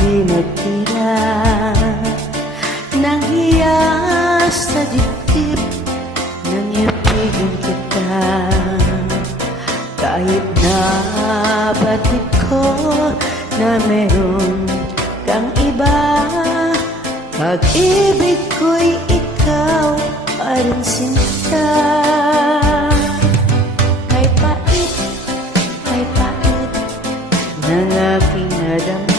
di nagtira ng hiya sa dibdib nang ibigin kita. Kahit na batid ko na meron kang iba, pag-ibig ko'y ikaw pa rin sinta. Ay pait ng aking nadama.